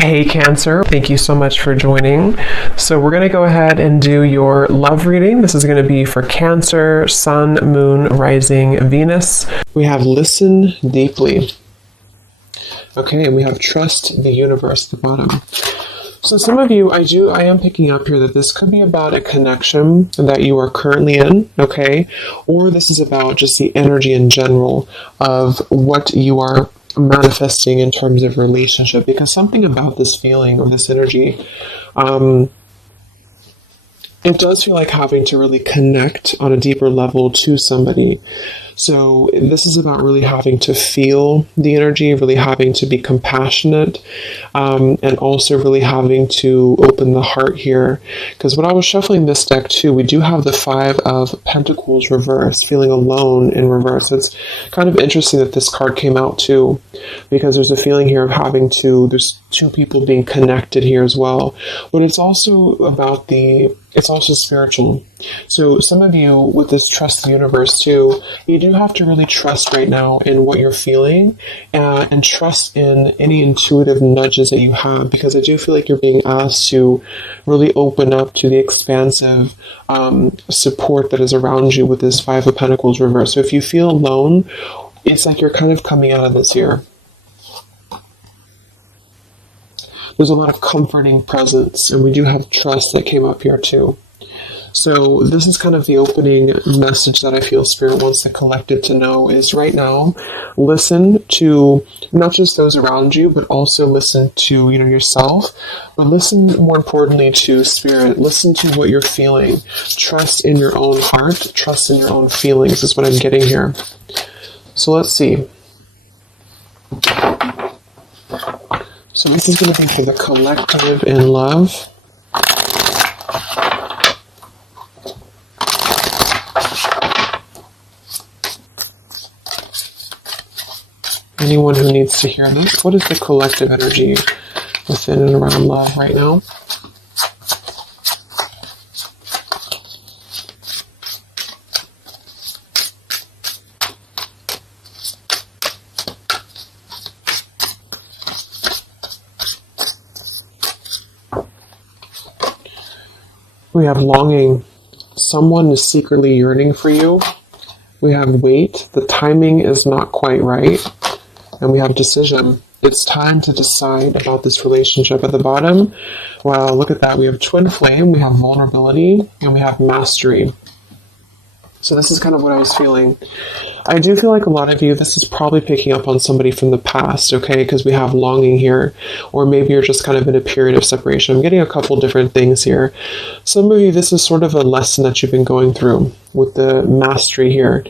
Hey Cancer, thank you so much for joining. So we're going to go ahead and do your love reading. This is going to be for Cancer, Sun, Moon, Rising, Venus. We have listen deeply. Okay, and we have trust the universe at the bottom. So some of you, I am picking up here that this could be about a connection that you are currently in, okay? Or this is about just the energy in general of what you are manifesting in terms of relationship, because something about this feeling or this energy, it does feel like having to really connect on a deeper level to somebody. So this is about really having to feel the energy, really having to be compassionate, and also really having to open the heart here. Because when I was shuffling this deck too, we do have the Five of Pentacles reversed, feeling alone in reverse. So it's kind of interesting that this card came out too, because there's a feeling here of having to, there's two people being connected here as well. But it's also about it's also spiritual. So some of you with this trust the universe too, you do have to really trust right now in what you're feeling, and trust in any intuitive nudges that you have, because I do feel like you're being asked to really open up to the expansive support that is around you with this Five of Pentacles reverse. So if you feel alone, it's like you're kind of coming out of this here. There's a lot of comforting presence, and we do have trust that came up here too. So this is kind of the opening message that I feel Spirit wants the collective to know is right now, listen to not just those around you, but also listen to, yourself, but listen more importantly to Spirit. Listen to what you're feeling. Trust in your own heart. Trust in your own feelings is what I'm getting here. So let's see. So this is going to be for the collective in love. Anyone who needs to hear this, what is the collective energy within and around love right now? We have longing. Someone is secretly yearning for you. We have wait. The timing is not quite right. And we have decision. It's time to decide about this relationship. At the bottom, wow, look at that. We have twin flame, we have vulnerability, and we have mastery. So this is kind of what I was feeling. I do feel like a lot of you, this is probably picking up on somebody from the past, okay? Because we have longing here. Or maybe you're just kind of in a period of separation. I'm getting a couple different things here. Some of you, this is sort of a lesson that you've been going through with the mastery here.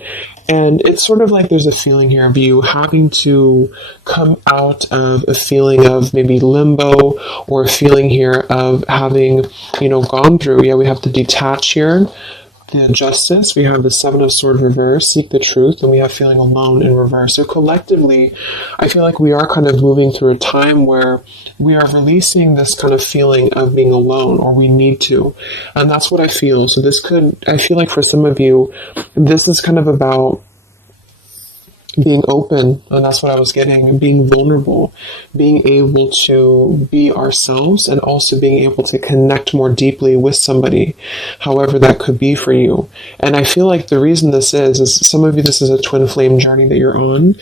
And it's sort of like there's a feeling here of you having to come out of a feeling of maybe limbo, or a feeling here of having, gone through. Yeah, we have the detach here. The justice, we have the Seven of Swords reverse, seek the truth, and we have feeling alone in reverse. So collectively, I feel like we are kind of moving through a time where we are releasing this kind of feeling of being alone, or we need to. And that's what I feel. So I feel like for some of you, this is kind of about being open, and that's what I was getting, and being vulnerable, being able to be ourselves, and also being able to connect more deeply with somebody, however that could be for you. And I feel like the reason this is some of you, this is a twin flame journey that you're on.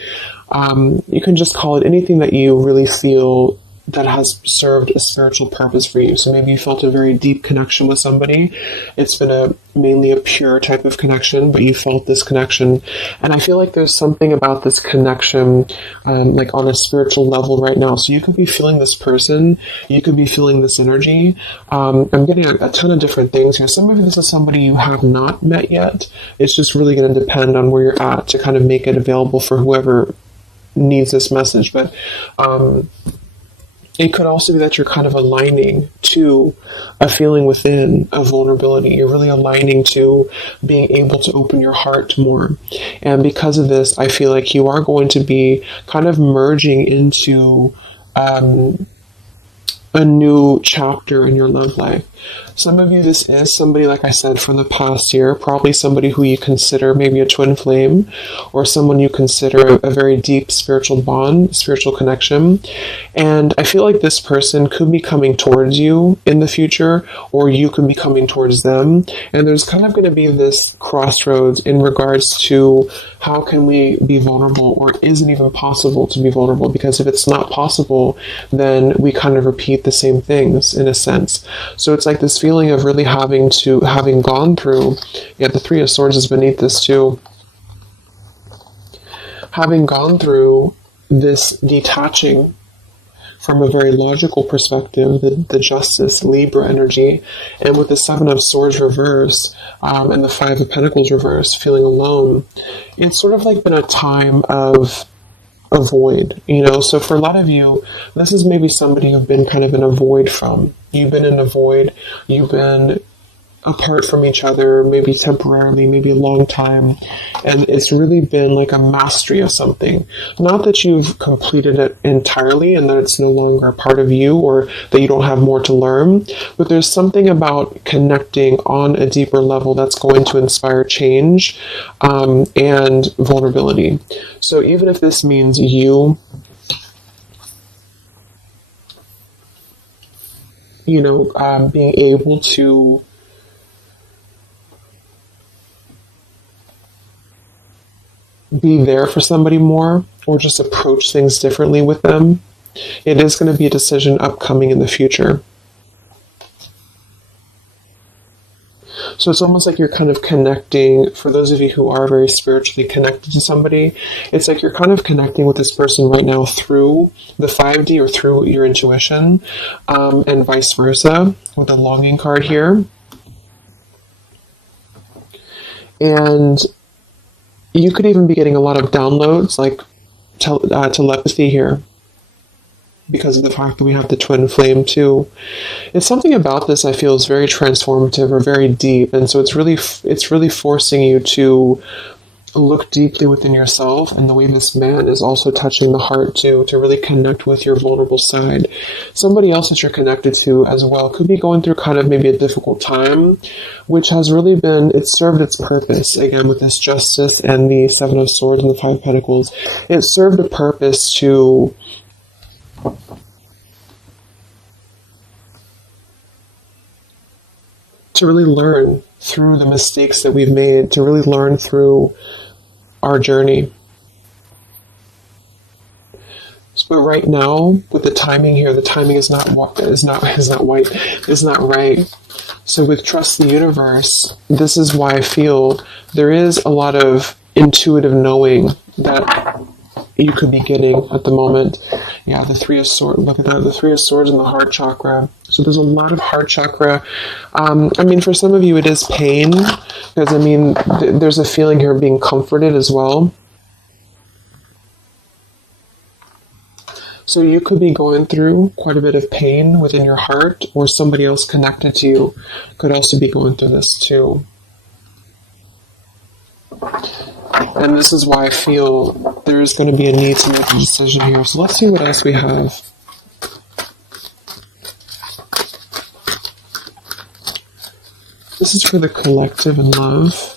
You can just call it anything that you really feel that has served a spiritual purpose for you. So maybe you felt a very deep connection with somebody. It's been mainly a pure type of connection, but you felt this connection. And I feel like there's something about this connection, like on a spiritual level right now. So you could be feeling this person, you could be feeling this energy. I'm getting a ton of different things here. Some of you, this is somebody you have not met yet. It's just really going to depend on where you're at to kind of make it available for whoever needs this message. But, it could also be that you're kind of aligning to a feeling within of vulnerability. You're really aligning to being able to open your heart more. And because of this, I feel like you are going to be kind of merging into a new chapter in your love life. Some of you, this is somebody, like I said, from the past year, probably somebody who you consider maybe a twin flame, or someone you consider a very deep spiritual bond, spiritual connection. And I feel like this person could be coming towards you in the future, or you could be coming towards them. And there's kind of going to be this crossroads in regards to how can we be vulnerable, or is it even possible to be vulnerable? Because if it's not possible, then we kind of repeat the same things in a sense. So it's like this feeling of really having gone through, the Three of Swords is beneath this too, having gone through this detaching from a very logical perspective, the Justice, Libra energy, and with the Seven of Swords reverse, and the Five of Pentacles reverse, feeling alone, it's sort of like been a time of a void, so for a lot of you, this is maybe somebody you've been kind of in a void from. You've been in a void, you've been apart from each other, maybe temporarily, maybe a long time, and it's really been like a mastery of something. Not that you've completed it entirely and that it's no longer a part of you, or that you don't have more to learn, but there's something about connecting on a deeper level that's going to inspire change, and vulnerability. So even if this means you being able to be there for somebody more, or just approach things differently with them, it is going to be a decision upcoming in the future. So it's almost like you're kind of connecting, for those of you who are very spiritually connected to somebody, it's like you're kind of connecting with this person right now through the 5D or through your intuition, and vice versa with the longing card here. And you could even be getting a lot of downloads, like telepathy here, because of the fact that we have the twin flame too. It's something about this I feel is very transformative or very deep, and so it's really forcing you to look deeply within yourself, and the way this man is also touching the heart too, to really connect with your vulnerable side. Somebody else that you're connected to as well could be going through kind of maybe a difficult time, which has really it's served its purpose. Again, with this Justice and the Seven of Swords and the Five of Pentacles, it served a purpose to really learn through the mistakes that we've made, to really learn through our journey. But right now, with the timing here, the timing is not right. So with Trust the Universe, this is why I feel there is a lot of intuitive knowing that you could be getting at the moment. Yeah, the Three of Swords, look at that, the Three of Swords and the heart chakra. So there's a lot of heart chakra. For some of you it is pain, because there's a feeling here of being comforted as well. So you could be going through quite a bit of pain within your heart, or somebody else connected to you could also be going through this too. And this is why I feel there is going to be a need to make a decision here. So let's see what else we have. This is for the collective and love.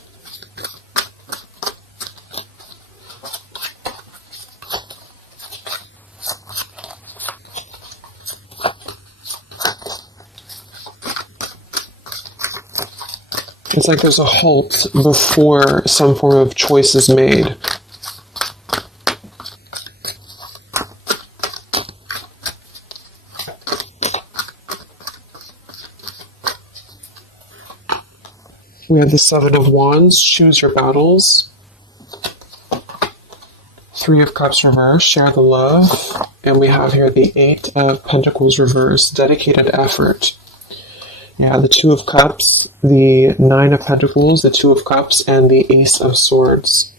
It's like there's a halt before some form of choice is made. We have the Seven of Wands, choose your battles. Three of Cups reverse, share the love. And we have here the Eight of Pentacles reverse, dedicated effort. Yeah, the Two of Cups, the Nine of Pentacles, the Two of Cups, and the Ace of Swords.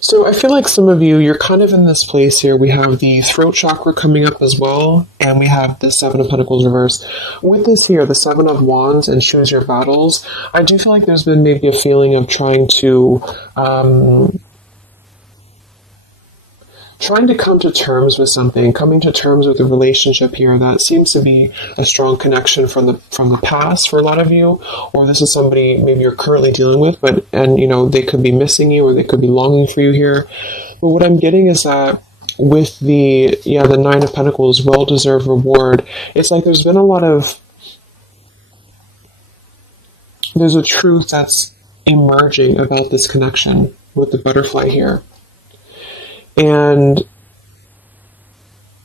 So So I feel like some of you, you're kind of in this place here. We have the throat chakra coming up as well, and we have the Seven of Pentacles reverse. With this here, the Seven of Wands and choose your battles, I do feel like there's been maybe a feeling of trying to come to terms with something, coming to terms with a relationship here that seems to be a strong connection from the past for a lot of you, or this is somebody maybe you're currently dealing with, and they could be missing you or they could be longing for you here. But what I'm getting is that with the Nine of Pentacles, well-deserved reward, it's like there's a truth that's emerging about this connection with the butterfly here. And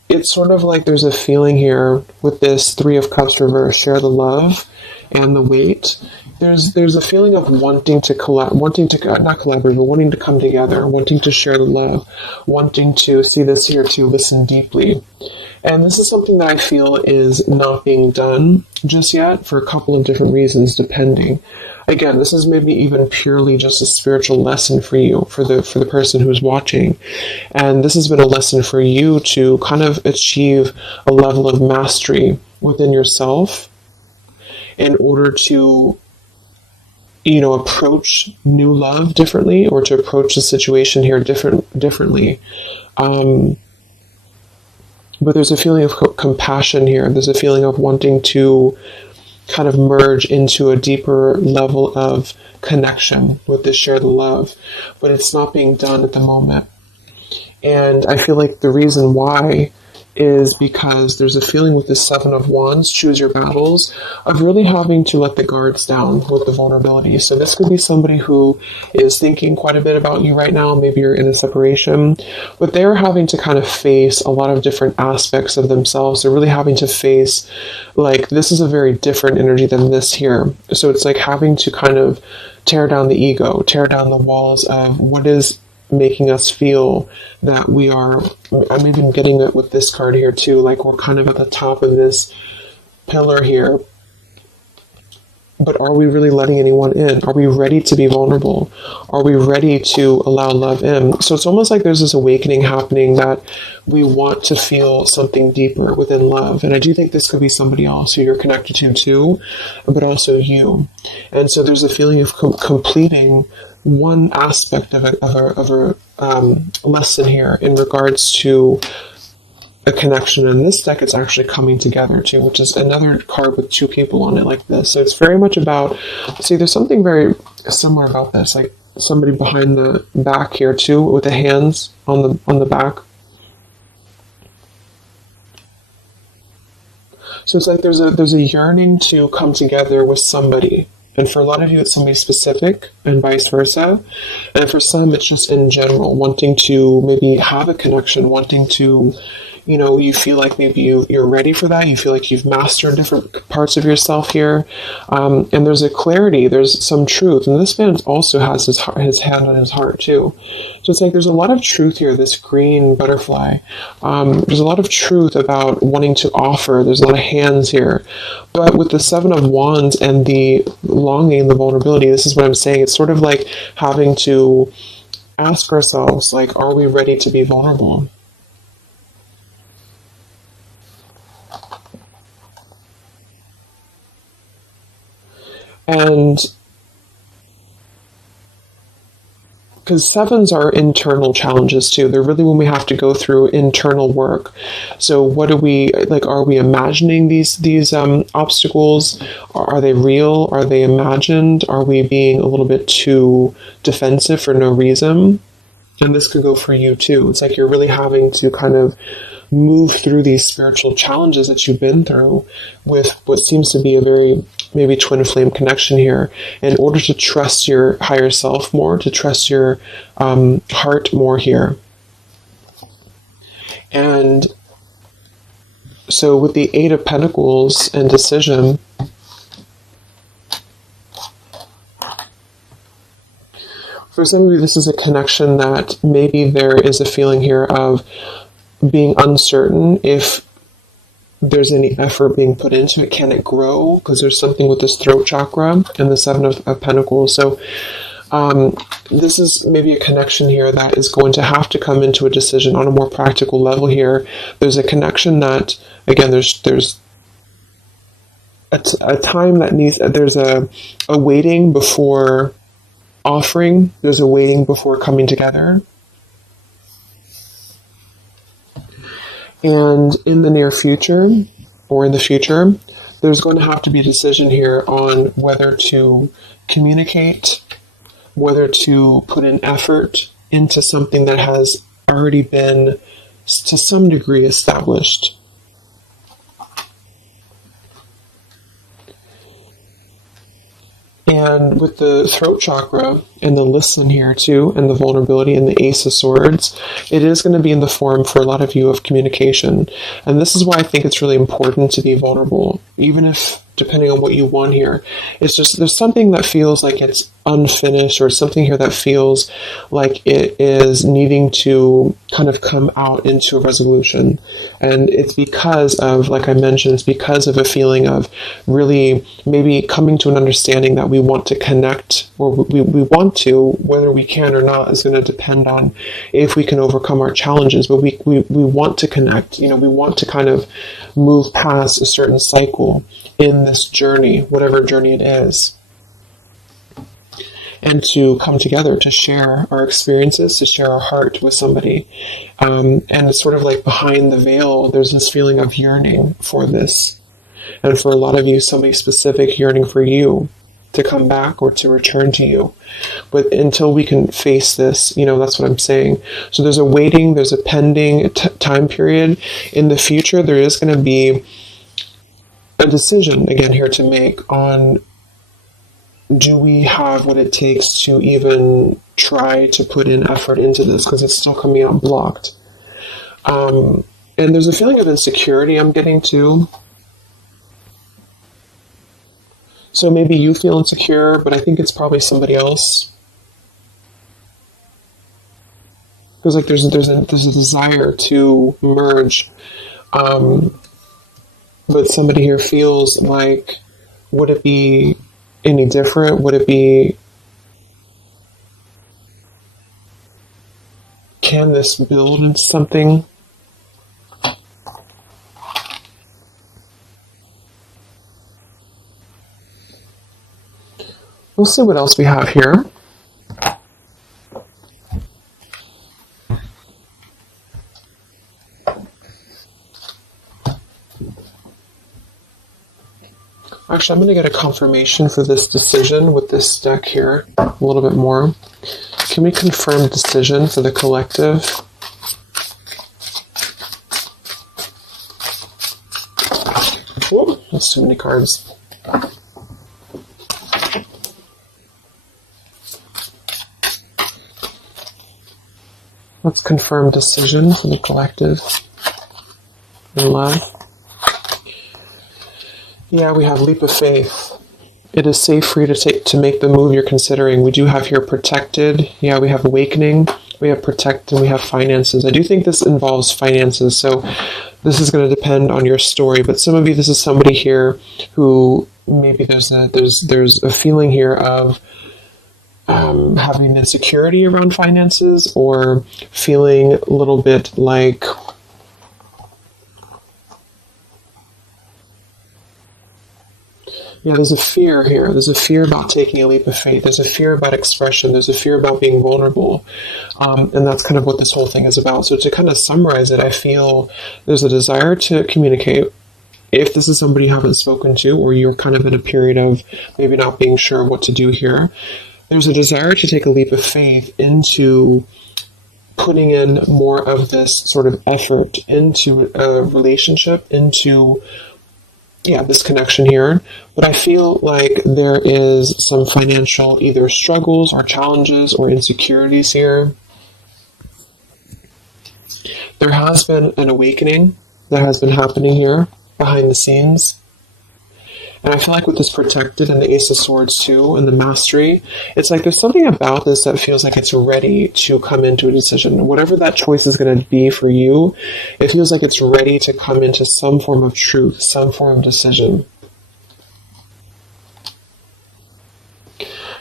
it's sort of like there's a feeling here with this Three of Cups reverse, share the love and the weight. There's a feeling of wanting to not collaborate, but wanting to come together, wanting to share the love, wanting to see this here, to listen deeply. And this is something that I feel is not being done just yet for a couple of different reasons, depending. Again, this is maybe even purely just a spiritual lesson for you, for the person who's watching. And this has been a lesson for you to kind of achieve a level of mastery within yourself in order to, approach new love differently, or to approach the situation here differently. But there's a feeling of compassion here. There's a feeling of wanting to kind of merge into a deeper level of connection with this shared love, but it's not being done at the moment. And I feel like the reason why is because there's a feeling with the Seven of Wands, choose your battles, of really having to let the guards down with the vulnerability. So this could be somebody who is thinking quite a bit about you right now. Maybe you're in a separation, but they're having to kind of face a lot of different aspects of themselves. They're really having to face, like, this is a very different energy than this here. So it's like having to kind of tear down the ego, tear down the walls of what is making us feel that we are, I'm even getting it with this card here too, like we're kind of at the top of this pillar here, but are we really letting anyone in? Are we ready to be vulnerable? Are we ready to allow love in? So it's almost like there's this awakening happening that we want to feel something deeper within love. And I do think this could be somebody else who you're connected to too, but also you. And so there's a feeling of completing one aspect of a lesson here in regards to a connection. In this deck, it's actually coming together too, which is another card with two people on it like this. So it's very much about, see, there's something very similar about this, like somebody behind the back here too, with the hands on the back. So it's like there's a yearning to come together with somebody. And for a lot of you, it's somebody specific and vice versa. And for some, it's just in general, wanting to maybe have a connection, wanting to, you feel like maybe you're ready for that. You feel like you've mastered different parts of yourself here. And there's a clarity, there's some truth. And this man also has his hand on his heart too. So it's like there's a lot of truth here, this green butterfly. There's a lot of truth about wanting to offer. There's a lot of hands here. But with the Seven of Wands and the longing, the vulnerability, this is what I'm saying. It's sort of like having to ask ourselves, like, are we ready to be vulnerable? And because sevens are internal challenges too. They're really when we have to go through internal work. So what do we, like, are we imagining these obstacles? Are they real? Are they imagined? Are we being a little bit too defensive for no reason? And this could go for you too. It's like you're really having to kind of move through these spiritual challenges that you've been through with what seems to be a very maybe twin flame connection here, in order to trust your higher self more, to trust your heart more here. And so with the Eight of Pentacles and decision, for some of you, this is a connection that maybe there is a feeling here of being uncertain if there's any effort being put into it. Can it grow? Because there's something with this throat chakra and the Seven of Pentacles. So this is maybe a connection here that is going to have to come into a decision on a more practical level here. There's a connection that, again, there's a time that needs, there's a waiting before offering, there's a waiting before coming together. And in the near future, or in the future, there's going to have to be a decision here on whether to communicate, whether to put an effort into something that has already been, to some degree, established. And with the throat chakra and the listen here too, and the vulnerability and the Ace of Swords, it is going to be in the form for a lot of you of communication. And this is why I think it's really important to be vulnerable, even if, depending on what you want here, it's just, there's something that feels like it's unfinished, or something here that feels like it is needing to kind of come out into a resolution. And it's because of, like I mentioned, it's because of a feeling of really maybe coming to an understanding that we want to connect, or we want to, whether we can or not is going to depend on if we can overcome our challenges, but we want to connect, we want to kind of move past a certain cycle in this journey, whatever journey it is, and to come together to share our experiences, to share our heart with somebody. And it's sort of like behind the veil, there's this feeling of yearning for this. And for a lot of you, somebody specific yearning for you to come back or to return to you. But until we can face this, that's what I'm saying. So there's a waiting, there's a pending time period. In the future, there is going to be a decision, again, here to make on, do we have what it takes to even try to put in effort into this, because it's still coming out blocked. And there's a feeling of insecurity I'm getting too. So maybe you feel insecure, but I think it's probably somebody else. Because like there's a desire to merge, but somebody here feels like, would it be any different? Would it be, can this build into something? We'll see what else we have here. Actually, I'm going to get a confirmation for this decision with this deck here a little bit more. Can we confirm decision for the collective? Whoa, that's too many cards. Let's confirm decision for the collective in love. Yeah, we have leap of faith. It is safe for you to make the move you're considering. We do have here protected. Yeah, we have awakening. We have protect, and we have finances. I do think this involves finances, so this is going to depend on your story. But some of you, this is somebody here who maybe there's a feeling here of having insecurity around finances, or feeling a little bit like there's a fear here. There's a fear about taking a leap of faith. There's a fear about expression. There's a fear about being vulnerable. And that's kind of what this whole thing is about. So to kind of summarize it, I feel there's a desire to communicate. If this is somebody you haven't spoken to, or you're kind of in a period of maybe not being sure what to do here, there's a desire to take a leap of faith into putting in more of this sort of effort into a relationship, into this connection here. But I feel like there is some financial either struggles or challenges or insecurities here. There has been an awakening that has been happening here behind the scenes. And I feel like with this protected and the Ace of Swords too, and the mastery, it's like there's something about this that feels like it's ready to come into a decision. Whatever that choice is going to be for you, it feels like it's ready to come into some form of truth, some form of decision.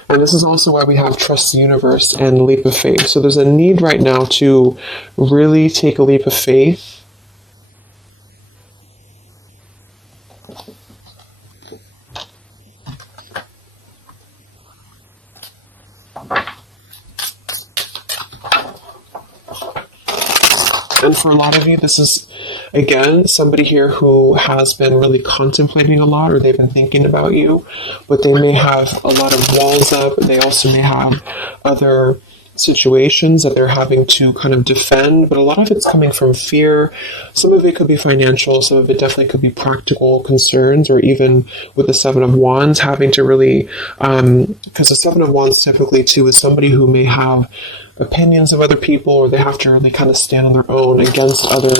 And this is also why we have trust the universe and leap of faith. So there's a need right now to really take a leap of faith. And for a lot of you, this is, again, somebody here who has been really contemplating a lot, or they've been thinking about you, but they may have a lot of walls up. They also may have other situations that they're having to kind of defend, but a lot of it's coming from fear. Some of it could be financial, some of it definitely could be practical concerns, or even with the Seven of Wands, having to really, because the Seven of Wands typically too is somebody who may have opinions of other people, or they have to really kind of stand on their own against other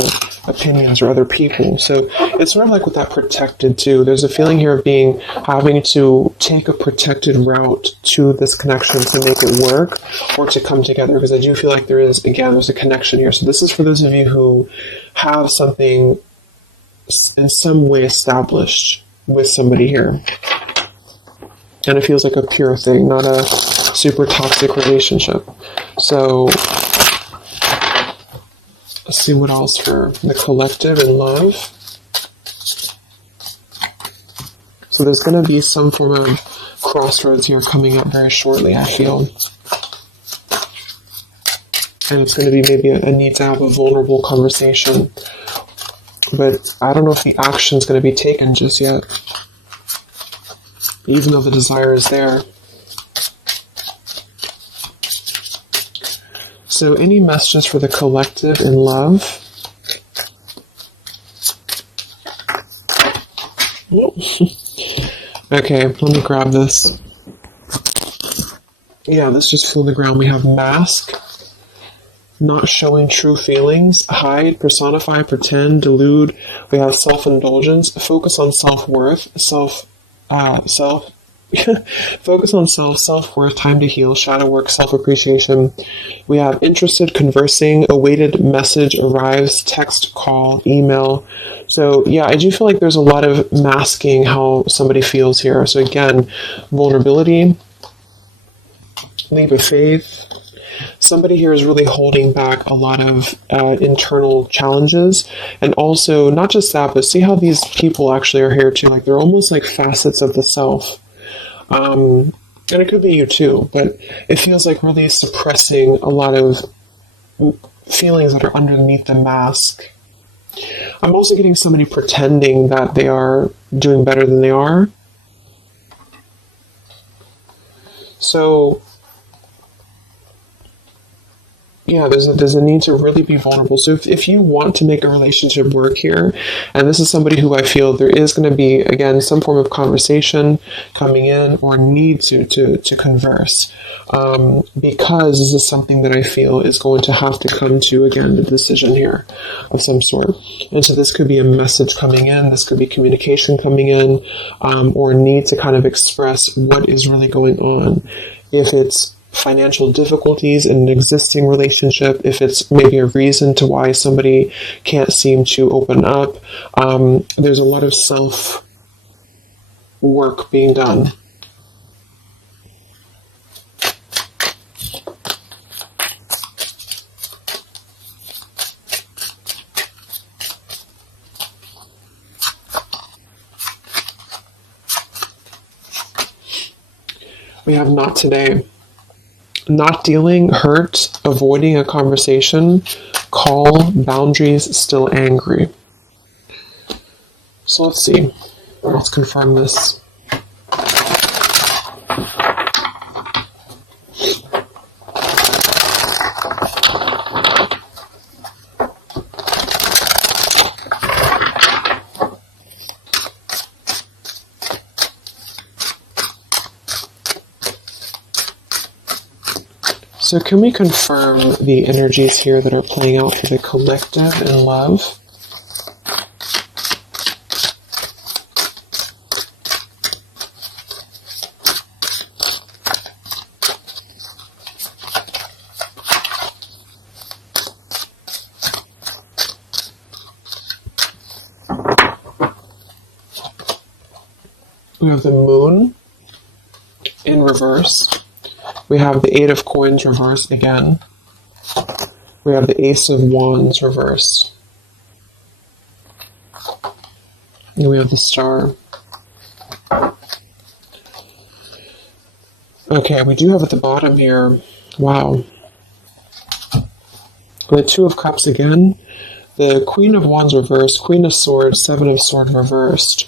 opinions or other people. So it's sort of like with that protected too. There's a feeling here of having to take a protected route to this connection to make it work or to come together, because I do feel like there's a connection here. So this is for those of you who have something in some way established with somebody here. And it feels like a pure thing, not a super toxic relationship. So let's see what else for the collective and love. So there's going to be some form of crossroads here coming up very shortly, I feel. And it's going to be maybe a need to have a vulnerable conversation. But I don't know if the action's going to be taken just yet, even though the desire is there. So any messages for the collective in love? Okay, let me grab this. Yeah, let's just feel the ground. We have mask, not showing true feelings, hide, personify, pretend, delude. We have self-indulgence, focus on self-worth, focus on self-worth, time to heal, shadow work, self-appreciation. We have interested, conversing, awaited message arrives, text, call, email. So yeah, I do feel like there's a lot of masking how somebody feels here. So again, vulnerability, leap of faith. Somebody here is really holding back a lot of internal challenges. And also, not just that, but see how these people actually are here too. Like they're almost like facets of the self. And it could be you too, but it feels like really suppressing a lot of feelings that are underneath the mask. I'm also getting somebody pretending that they are doing better than they are. So yeah, there's a need to really be vulnerable. So if you want to make a relationship work here, and this is somebody who I feel there is going to be, again, some form of conversation coming in or need to converse, because this is something that I feel is going to have to come to, again, the decision here of some sort. And so this could be a message coming in, this could be communication coming in, or a need to kind of express what is really going on. If it's financial difficulties in an existing relationship, if it's maybe a reason to why somebody can't seem to open up, there's a lot of self work being done. We have not today. Not dealing, hurt, avoiding a conversation, call, boundaries, still angry. So let's see. Let's confirm this. So can we confirm the energies here that are playing out for the collective in love? We have the moon, in reverse. We have the Eight of Coins reversed again. We have the Ace of Wands reversed. And we have the Star. Okay, we do have at the bottom here, wow, the Two of Cups again, the Queen of Wands reversed, Queen of Swords, Seven of Swords reversed.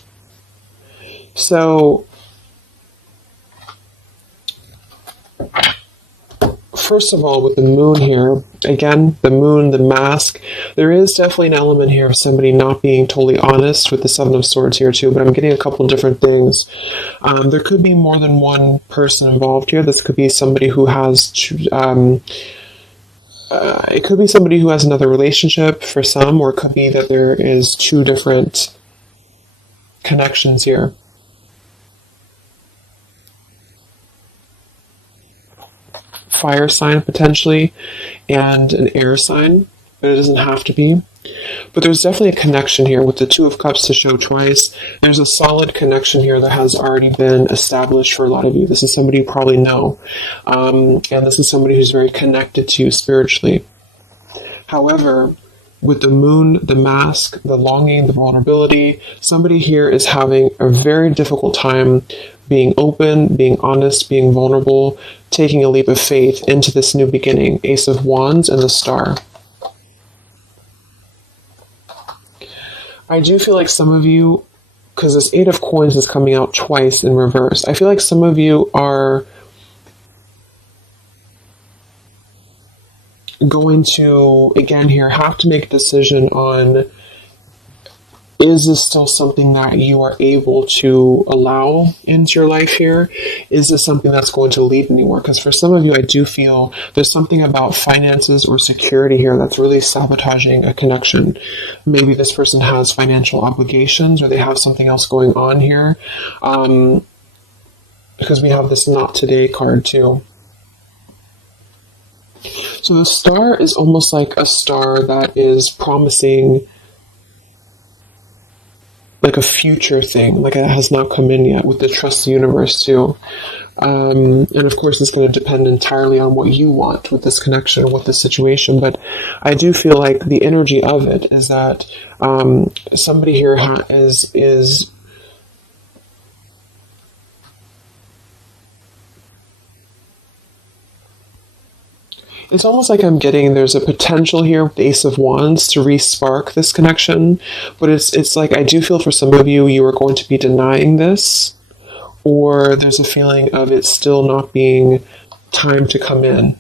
So, first of all, with the Moon here, again, the Moon, the mask, there is definitely an element here of somebody not being totally honest with the Seven of Swords here too, but I'm getting a couple of different things. There could be more than one person involved here. This could be somebody who has, it could be somebody who has another relationship for some, or it could be that there is two different connections here. Fire sign potentially, and an air sign, but it doesn't have to be. But there's definitely a connection here with the Two of Cups to show twice. There's a solid connection here that has already been established for a lot of you. This is somebody you probably know, and this is somebody who's very connected to you spiritually. However, with the Moon, the mask, the longing, the vulnerability, somebody here is having a very difficult time being open, being honest, being vulnerable, taking a leap of faith into this new beginning. Ace of Wands and the Star. I do feel like some of you, because this Eight of Coins is coming out twice in reverse, I feel like some of you are going to, again here, have to make a decision on, is this still something that you are able to allow into your life here? Is this something that's going to lead anywhere? Because for some of you, I do feel there's something about finances or security here that's really sabotaging a connection. Maybe this person has financial obligations, or they have something else going on here. Because we have this Not Today card too. So the Star is almost like a star that is promising like a future thing, like it has not come in yet, with the Trust the Universe too. And of course, it's going to depend entirely on what you want with this connection, with this situation. But I do feel like the energy of it is that somebody here is it's almost like I'm getting there's a potential here with the Ace of Wands to re-spark this connection, but it's like I do feel for some of you, you are going to be denying this, or there's a feeling of it still not being time to come in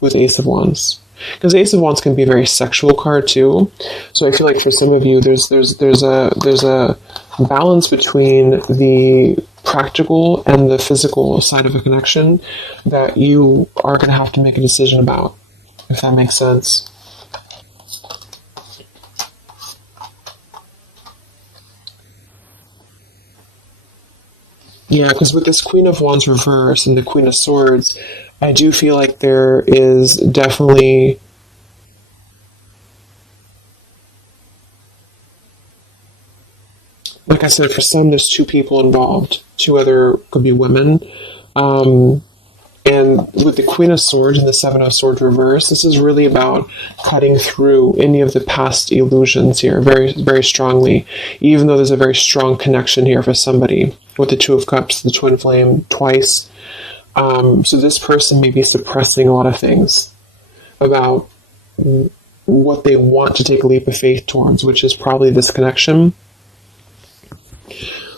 with Ace of Wands. Because Ace of Wands can be a very sexual card too, so I feel like for some of you, there's a balance between the practical and the physical side of a connection that you are going to have to make a decision about, if that makes sense. Yeah, because with this Queen of Wands reverse and the Queen of Swords, I do feel like there is definitely like I said, for some, there's two people involved. Two other could be women. And with the Queen of Swords and the Seven of Swords reverse, this is really about cutting through any of the past illusions here very, very strongly, even though there's a very strong connection here for somebody with the Two of Cups, the Twin Flame, twice. So this person may be suppressing a lot of things about what they want to take a leap of faith towards, which is probably this connection.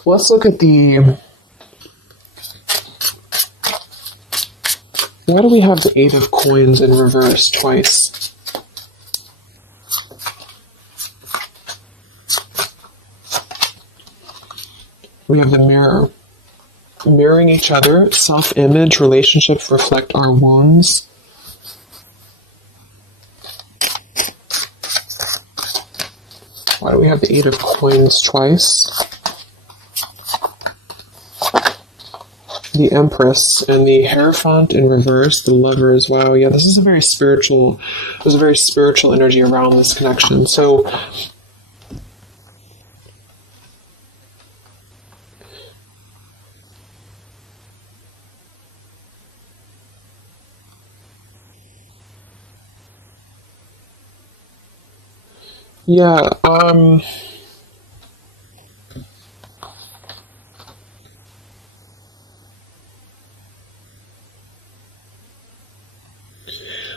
Let's look at why do we have the Eight of Coins in reverse twice? We have the Mirror. Mirroring each other, self-image, relationships reflect our wounds. Why do we have the Eight of Coins twice? The Empress and the Hierophant in reverse, the Lovers. Wow, yeah, this is a very spiritual, there's a very spiritual energy around this connection. So, Yeah,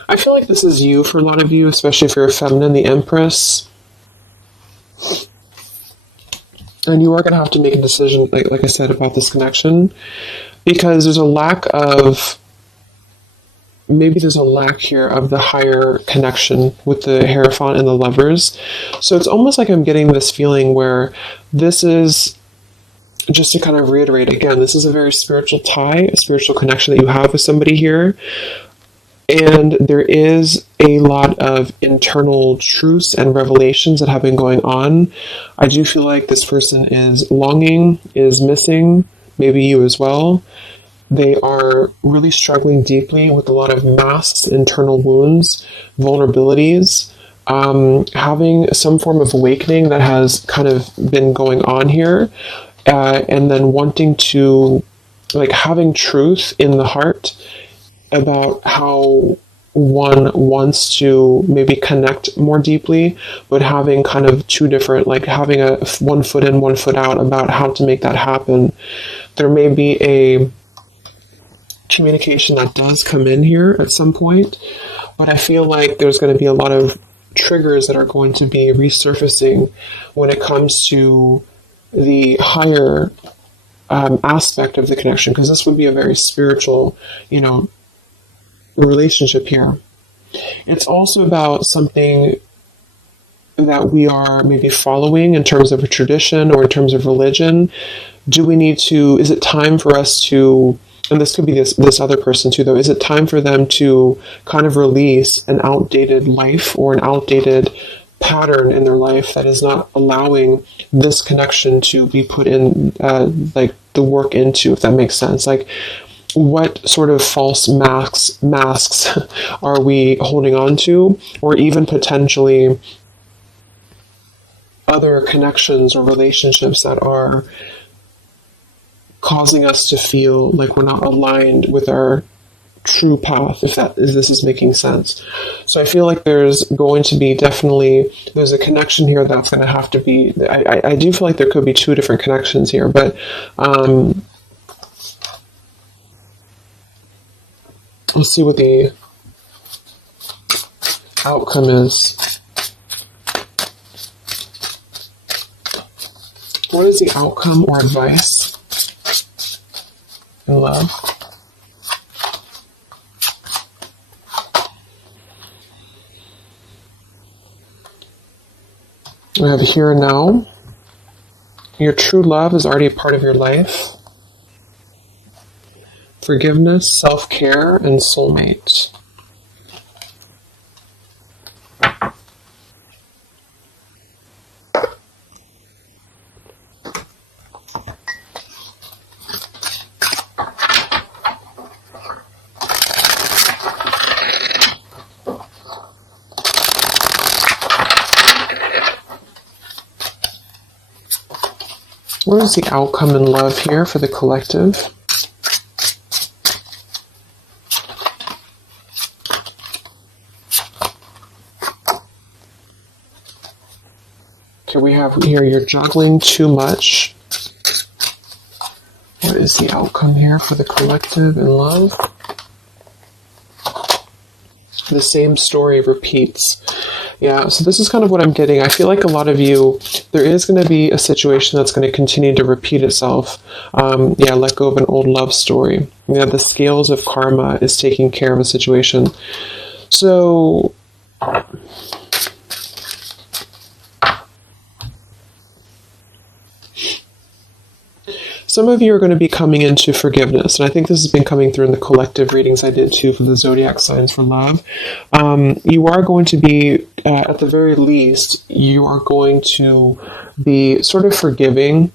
I feel like this is you for a lot of you, especially if you're a feminine, the Empress. And you are going to have to make a decision, like I said, about this connection, because there's a lack of, maybe there's a lack here of the higher connection with the Hierophant and the Lovers. So it's almost like I'm getting this feeling where this is, just to kind of reiterate again, this is a very spiritual tie, a spiritual connection that you have with somebody here. And there is a lot of internal truths and revelations that have been going on. I do feel like this person is longing, is missing, maybe you as well. They are really struggling deeply with a lot of masks, internal wounds, vulnerabilities, having some form of awakening that has kind of been going on here, and then wanting to, like, having truth in the heart about how one wants to maybe connect more deeply, but having kind of two different, like having a 1 foot in, 1 foot out about how to make that happen. There may be a communication that does come in here at some point, but I feel like there's going to be a lot of triggers that are going to be resurfacing when it comes to the higher aspect of the connection, because this would be a very spiritual, relationship here. It's also about something that we are maybe following in terms of a tradition or in terms of religion. Is it time for us to, and this could be this other person too though, is it time for them to kind of release an outdated life or an outdated pattern in their life that is not allowing this connection to be put in, like the work into, if that makes sense? Like, what sort of false masks are we holding on to, or even potentially other connections or relationships that are causing us to feel like we're not aligned with our true path, if this is making sense. So I feel like there's going to be there's a connection here that's going to have to be, I do feel like there could be two different connections here, but let's see what the outcome is. What is the outcome or advice in love? We have here and now. Your true love is already a part of your life. Forgiveness, self-care, and soulmate. What is the outcome in love here for the collective? Okay, we have here, you're juggling too much. What is the outcome here for the collective in love? The same story repeats. Yeah, so this is kind of what I'm getting. I feel like a lot of you, there is going to be a situation that's going to continue to repeat itself. Let go of an old love story. Yeah, the scales of karma is taking care of a situation. So some of you are going to be coming into forgiveness, and I think this has been coming through in the collective readings I did too for the zodiac signs for love. You are going to be, at the very least, you are going to be sort of forgiving,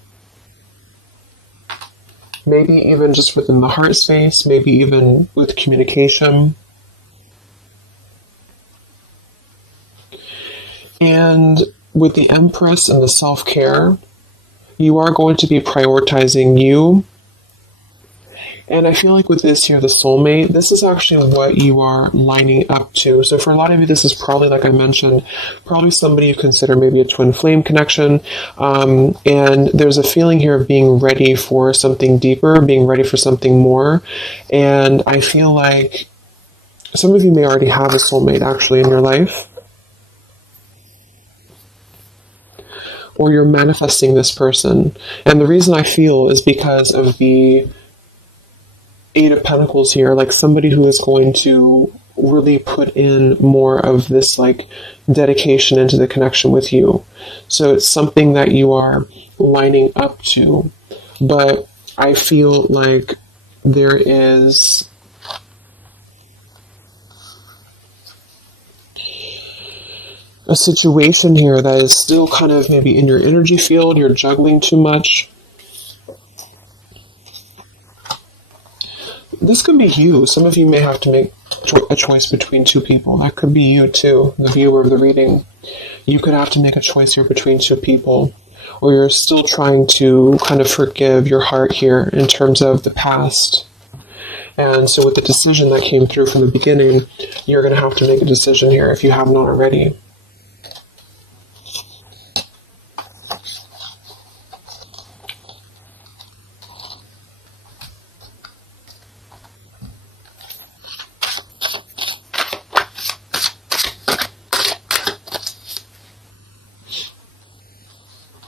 maybe even just within the heart space, maybe even with communication. And with the Empress and the self-care, you are going to be prioritizing you And I feel like with this here, the soulmate, this is actually what you are lining up to. So for a lot of you, this is probably, like I mentioned, probably somebody you consider maybe a twin flame connection. And there's a feeling here of being ready for something deeper, being ready for something more. And I feel like some of you may already have a soulmate actually in your life. Or you're manifesting this person. And the reason I feel is because of the Eight of Pentacles here, like somebody who is going to really put in more of this like dedication into the connection with you. So it's something that you are lining up to. But I feel like there is a situation here that is still kind of maybe in your energy field, you're juggling too much. This could be you. Some of you may have to make a choice between two people. That could be you too, the viewer of the reading. You could have to make a choice here between two people. Or you're still trying to kind of forgive your heart here in terms of the past. And so with the decision that came through from the beginning, you're going to have to make a decision here if you have not already.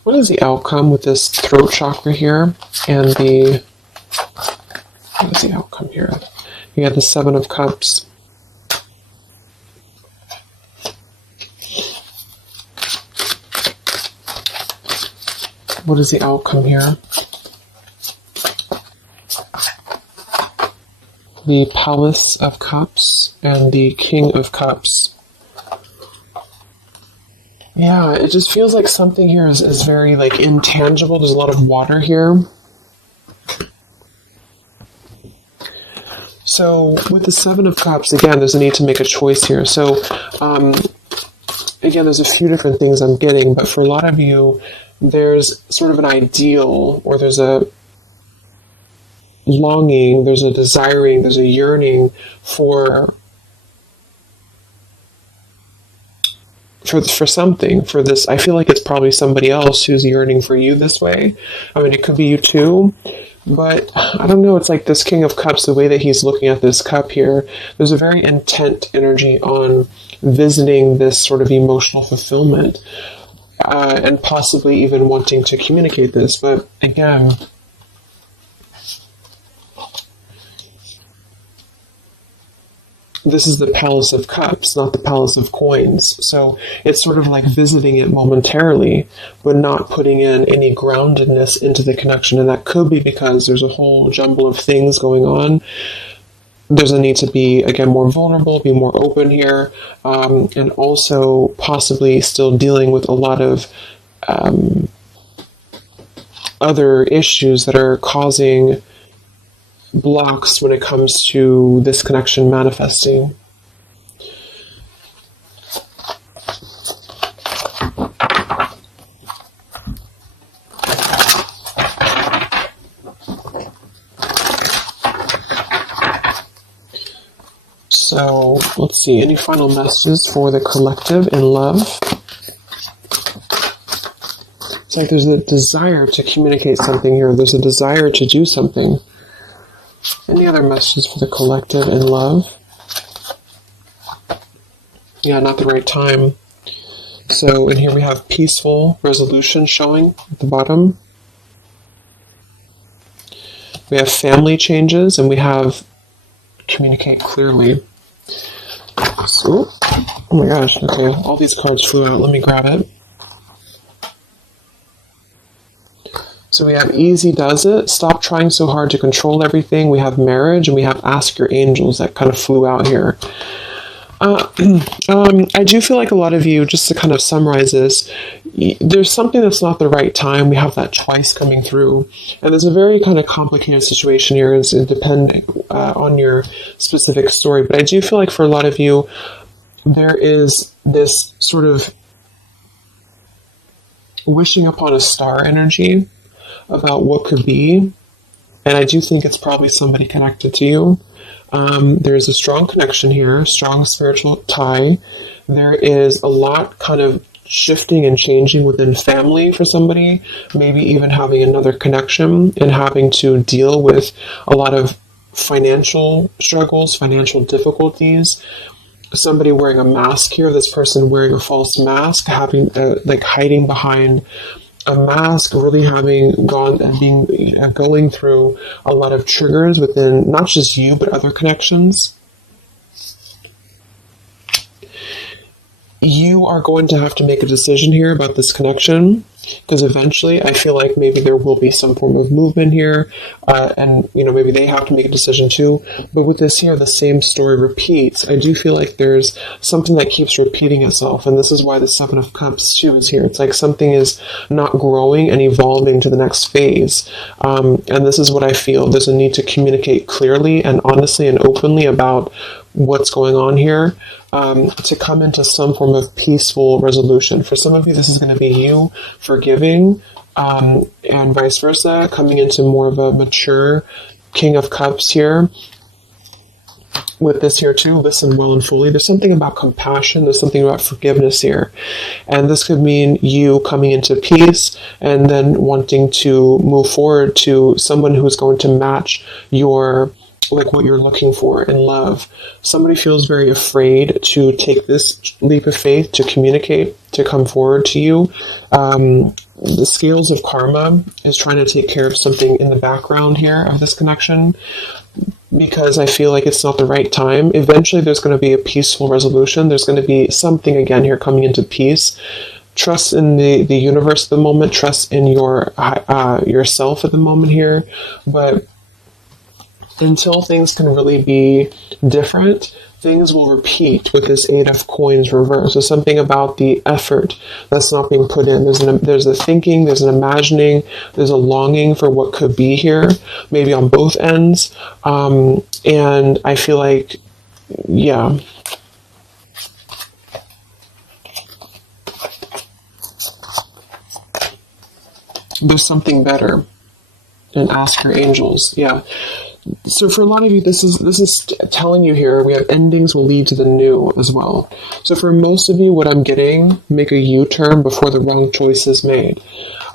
What is the outcome with this throat chakra here and what is the outcome here? You have the Seven of Cups. What is the outcome here? The Palace of Cups and the King of Cups. Yeah, it just feels like something here is very like intangible. There's a lot of water here. So with the Seven of Cups, again, there's a need to make a choice here. So again, there's a few different things I'm getting, but for a lot of you, there's sort of an ideal, or there's a longing, there's a desiring, there's a yearning for something, for this. I feel like it's probably somebody else who's yearning for you this way. I mean, it could be you too, but I don't know. It's like this King of Cups, the way that he's looking at this cup here, there's a very intent energy on visiting this sort of emotional fulfillment, and possibly even wanting to communicate this. But again, this is the Palace of Cups, not the Palace of Coins. So it's sort of like visiting it momentarily, but not putting in any groundedness into the connection. And that could be because there's a whole jumble of things going on. There's a need to be, again, more vulnerable, be more open here, and also possibly still dealing with a lot of other issues that are causing blocks when it comes to this connection manifesting. So let's see, any final messages for the collective in love? It's like there's a desire to communicate something here. There's a desire to do something. Any other messages for the collective in love? Yeah, not the right time. So in here we have peaceful resolution showing at the bottom. We have family changes, and we have communicate clearly. So, oh my gosh, okay, all these cards flew out. Let me grab it. So we have easy does it, stop trying so hard to control everything. We have marriage, and we have ask your angels that kind of flew out here. I do feel like a lot of you, just to kind of summarize this, there's something that's not the right time. We have that twice coming through. And there's a very kind of complicated situation here. It's depending on your specific story. But I do feel like for a lot of you, there is this sort of wishing upon a star energy about what could be. And I do think it's probably somebody connected to you. There's a strong connection here, strong spiritual tie. There is a lot kind of shifting and changing within family for somebody, maybe even having another connection and having to deal with a lot of financial struggles, financial difficulties. Somebody wearing a mask here, this person wearing a false mask, having like hiding behind a mask, really having gone and going through a lot of triggers within not just you but other connections. You are going to have to make a decision here about this connection, because eventually I feel like maybe there will be some form of movement here, and maybe they have to make a decision too. But with this here, the same story repeats. I do feel like there's something that keeps repeating itself, and this is why the Seven of Cups too is here. It's like something is not growing and evolving to the next phase, and this is what I feel. There's a need to communicate clearly and honestly and openly about what's going on here, to come into some form of peaceful resolution. For some of you, this is going to be you forgiving, and vice versa, coming into more of a mature King of Cups here. With this here too, listen well and fully. There's something about compassion. There's something about forgiveness here. And this could mean you coming into peace and then wanting to move forward to someone who's going to match your what you're looking for in love. Somebody feels very afraid to take this leap of faith, to communicate, to come forward to you. The scales of karma is trying to take care of something in the background here of this connection, because I feel like it's not the right time. Eventually there's going to be a peaceful resolution. There's going to be something again here coming into peace. Trust in the universe at the moment. Trust in yourself at the moment here. But until things can really be different, things will repeat with this Eight of Coins reverse. There's something about the effort that's not being put in. There's a thinking, there's an imagining, there's a longing for what could be here, maybe on both ends. And I feel like, yeah. There's something better. And ask your angels. Yeah. So for a lot of you, this is telling you here, we have endings will lead to the new as well. So for most of you, what I'm getting, make a U-turn before the wrong choice is made.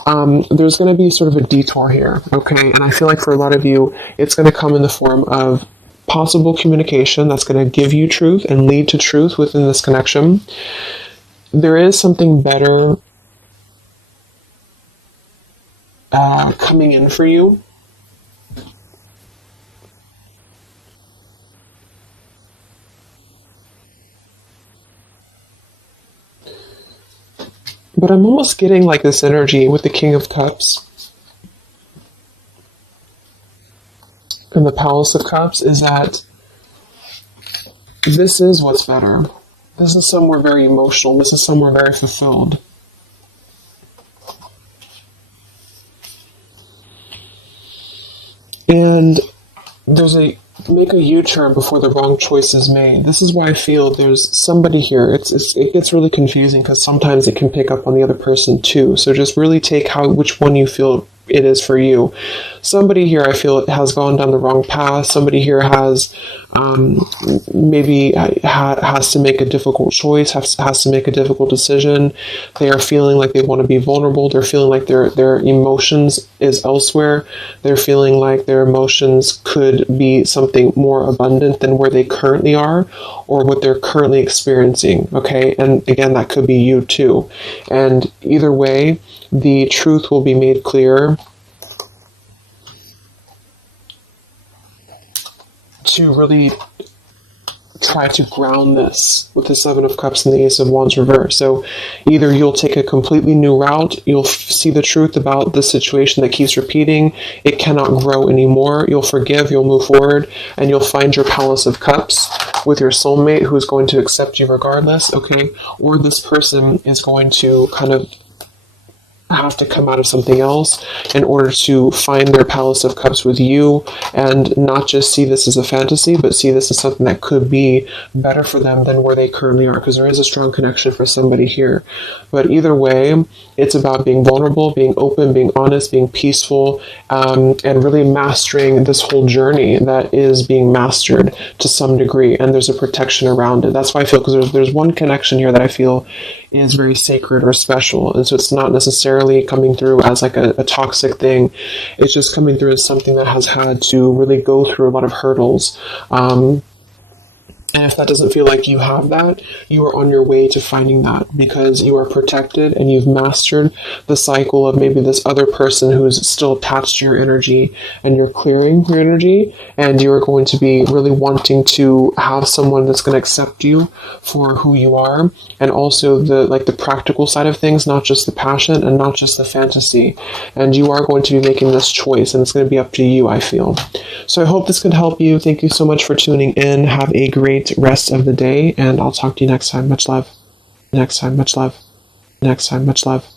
There's going to be sort of a detour here, okay? And I feel like for a lot of you, it's going to come in the form of possible communication that's going to give you truth and lead to truth within this connection. There is something better coming in for you. But I'm almost getting like this energy with the King of Cups and the Palace of Cups is that this is what's better. This is somewhere very emotional. This is somewhere very fulfilled. And make a U-turn before the wrong choice is made. This is why I feel there's somebody here. It gets really confusing because sometimes it can pick up on the other person too. So just really take which one you feel it is for you. Somebody here I feel has gone down the wrong path. Somebody here has maybe has to make a difficult choice, has to make a difficult decision. They are feeling like they want to be vulnerable. They're feeling like their emotions is elsewhere. They're feeling like their emotions could be something more abundant than where they currently are or what they're currently experiencing. Okay, and again, that could be you too. And either way, the truth will be made clear to really try to ground this with the Seven of Cups and the Ace of Wands reverse. So either you'll take a completely new route, you'll see the truth about the situation that keeps repeating, it cannot grow anymore, you'll forgive, you'll move forward, and you'll find your Palace of Cups with your soulmate who's going to accept you regardless, okay? Or this person is going to kind of have to come out of something else in order to find their Palace of Cups with you, and not just see this as a fantasy, but see this as something that could be better for them than where they currently are, because there is a strong connection for somebody here. But either way, it's about being vulnerable, being open, being honest, being peaceful, and really mastering this whole journey that is being mastered to some degree, and there's a protection around it. That's why I feel, because there's one connection here that I feel is very sacred or special, and so it's not necessarily coming through as like a toxic thing. It's just coming through as something that has had to really go through a lot of hurdles. And if that doesn't feel like you have that, you are on your way to finding that, because you are protected and you've mastered the cycle of maybe this other person who's still attached to your energy, and you're clearing your energy, and you're going to be really wanting to have someone that's going to accept you for who you are, and also the practical side of things, not just the passion and not just the fantasy. And you are going to be making this choice, and it's going to be up to you, I feel. So I hope this could help you. Thank you so much for tuning in. Have a great rest of the day, and I'll talk to you next time. Much love. Next time. Much love. Next time. Much love.